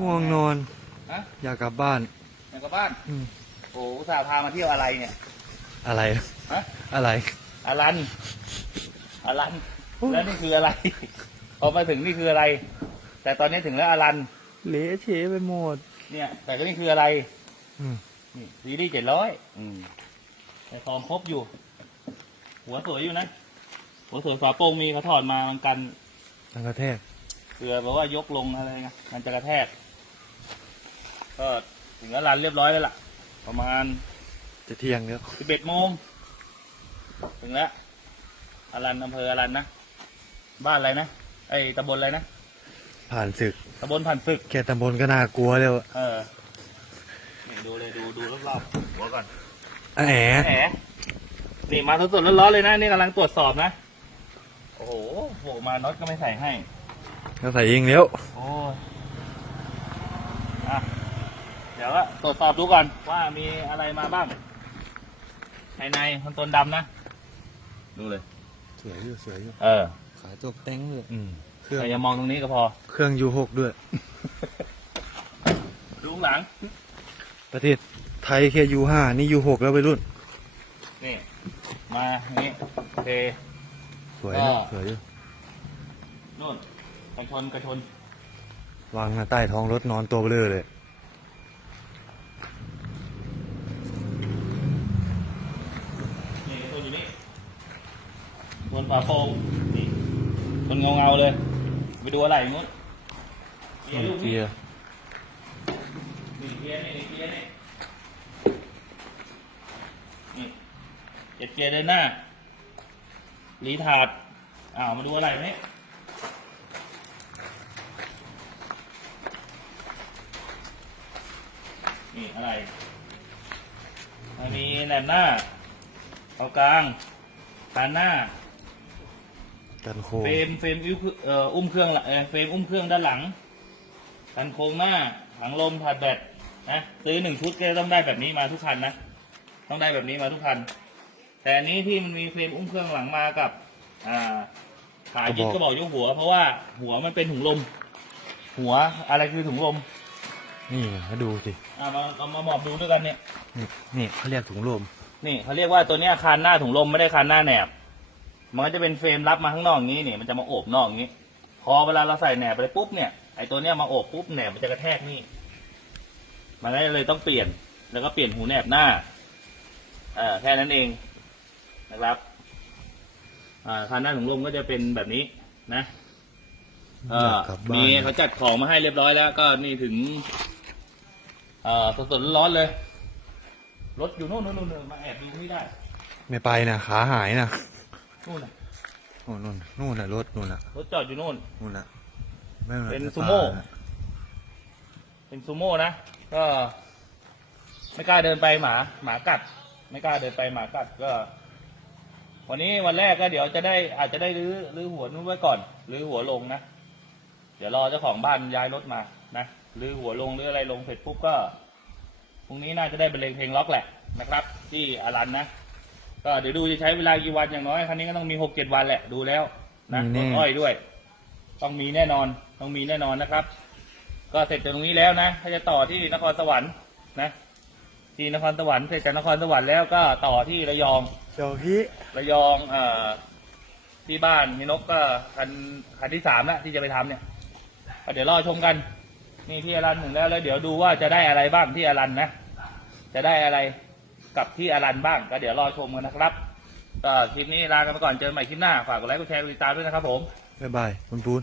ง่วงนอน ฮะอยากกลับบ้าน อยากกลับบ้านอืม โอ้อุตส่าห์พามาเที่ยวอะไรเนี่ย อะไร ฮะ อะไรอารันอารันแล้วนี่คืออะไร พอมาถึงนี่คืออะไร แต่ตอนนี้ถึงแล้วอารัน เละเทะไปหมด เนี่ย แต่ก็นี่คืออะไรอืม นี่ซีรีส์เจ็ดร้อยแต่ทองครบอยู่ หัวสวยอยู่นะ หัวสวยฝาโปร่งมีเขาถอดมามันกัน ทางกระแทกเกลือแบบว่ายกลงอะไรไงมันจะกระแทก ก็ถึงแล้วรันเรียบร้อยแล้วล่ะ ประมาณจะเที่ยงแล้วสิบเอ็ดโมงถึงแล้วอารันอำเภออารันนะ บ้านอะไรนะไอ้ตำบลอะไรนะผ่านศึกตำบลพันศึกแค่ตำบลก็น่ากลัวแล้วอะเออนี่ดูเลยดูดูรอบๆหัวก่อนแหมแหมนี่มาสดๆร้อนๆเลยนะนี่กำลังตรวจสอบนะ โอ้โหโผล่มาน็อตก็ไม่ใส่ให้ก็ใส่เองแล้วโอ้ยอะเดี๋ยวก็ตรวจสอบดูก่อนว่ามีอะไรมาบ้างภายในคอนโซลดำนะ ดูเลย สวยอยู่สวยอยู่เออ ขายตัวแต้งเลยอืมเครื่องแต่อย่ามองตรงนี้ก็พอ เครื่องยูหกด้วย ดูข้างหลัง ประเทศไทยแค่ยูห้านี่ยูหกแล้วไปรุ่น นี่ มาอย่างนี้โอเคสวยก็นะสวยอยู่นู่นกระชนกระชนวางใต้ท้องรถนอนตัวเบลอเลย นี่กระชนอยู่นี่บน ฝาโปร่งนี่คนงงเอาเลย ไปดูอะไรอย่างนู้นเกียร์ลูกเกีนี่ยร์นี่เกียร์นี่นี่เกียร์นี่นี่เจ็ดเกียร์เดินหน้ารีทาร์ดอ้าวมาดูอะไรไหมนี่อะไรมันมีแหนบหน้าเกากลางตานหน้า กันโคเฟรมเฟรมอุ้มเอ่ออุ้มเครื่องหลังเอ่อเฟรมอุ้มเครื่องด้านหลังกันโครงหน้าถังลมผัดแบตนะซื้อหนึ่งชุดก็ต้องได้แบบนี้มาทุกคันนะต้องได้แบบนี้มาทุกคัน แต่อันนี้ที่มันมีเฟรมอุ้มเครื่องหลังมากับ อ่าขายึดกระบอกยกหัว เพราะว่าหัวมันเป็นถุงลม หัวอะไรคือถุงลมนี่มาดูสิอ่ามาเอามาหมอบดูด้วยกันเนี่ยนี่นี่เขาเรียกถุงลมนี่เขาเรียกว่าตัวเนี้ยคานหน้าถุงลมไม่ได้คานหน้าแหนบ มันก็จะเป็นเฟรมรับมาข้างนอกอย่างนี้นี่มันจะมาโอบนอกอย่างนี้ พอเวลาเราใส่แหนบไปปุ๊บเนี่ยไอตัวเนี้ยมาโอบปุ๊บแหนบมันจะกระแทกนี่ มันก็เลยต้องเปลี่ยนแล้วก็เปลี่ยนหูแหนบหน้าเออแค่นั้นเองนะครับอ่าคานหน้าถุงลมก็จะเป็นแบบนี้นะเออยาอกกลับบ้ามีนเขาจัดของมาให้เรียบร้อยแล้ว ก็นี่ถึงเอ่อสดๆร้อนๆเลยรถอยู่โน่นนู่นนู่นมาแอบดูไม่ได้ ไม่ไปนะขาหายนะ นู่นน่ะโอ้นู่นนู่นน่ะรถนู่นน่ะรถจอดอยู่นู่น นู่นน่ะไม่หมือเป็นจะซูโม่ ตายนะเป็นซูโม่นะ ก็ ไม่กล้าเดินไปหมา หมากัด ไม่กล้าเดินไปหมากัดก็ วันนี้วันแรกก็เดี๋ยวจะได้อาจจะได้รื้อรื้อหัวนู้นไว้ก่อนรื้อหัวลงนะ เดี๋ยวรอเจ้าของบ้านย้ายรถมานะรื้อหัวลงหรืออะไรลงเสร็จปุ๊บก็พรุ่งนี้น่าจะได้บรรเลงเพลงล็อกแหละนะครับ ที่อารันนะ ก็เดี๋ยวดูจะใช้เวลากี่วันอย่างน้อยคันนี้ก็ต้องมีหกเจ็ดวันแหละดูแล้วนะรถอ้อยด้วย ต้องมีแน่นอนต้องมีแน่นอนนะครับ ก็เสร็จจากตรงนี้แล้วนะถ้าจะต่อที่นครสวรรค์นะ ที่นครสวรรค์เสร็จจากนครสวรรค์แล้วก็ต่อที่ระยองเจ้าฮิระยองเอ่อที่บ้านมีนกก็คันคันที่สามแล้วที่จะไปทำเนี่ยก็เดี๋ยวรอชมกัน นี่ที่อรันถึงแล้วแล้ว เดี๋ยวดูว่าจะได้อะไรบ้างที่อรันนะจะได้อะไร กับที่อรันบ้างก็เดี๋ยวรอชมกันนะครับก็คลิปนี้ลากันไปก่อนเจอกันใหม่คลิปหน้าฝากกดไลค์กดแชร์กดติดตามด้วยนะครับผมบ๊ายบายคุณปูน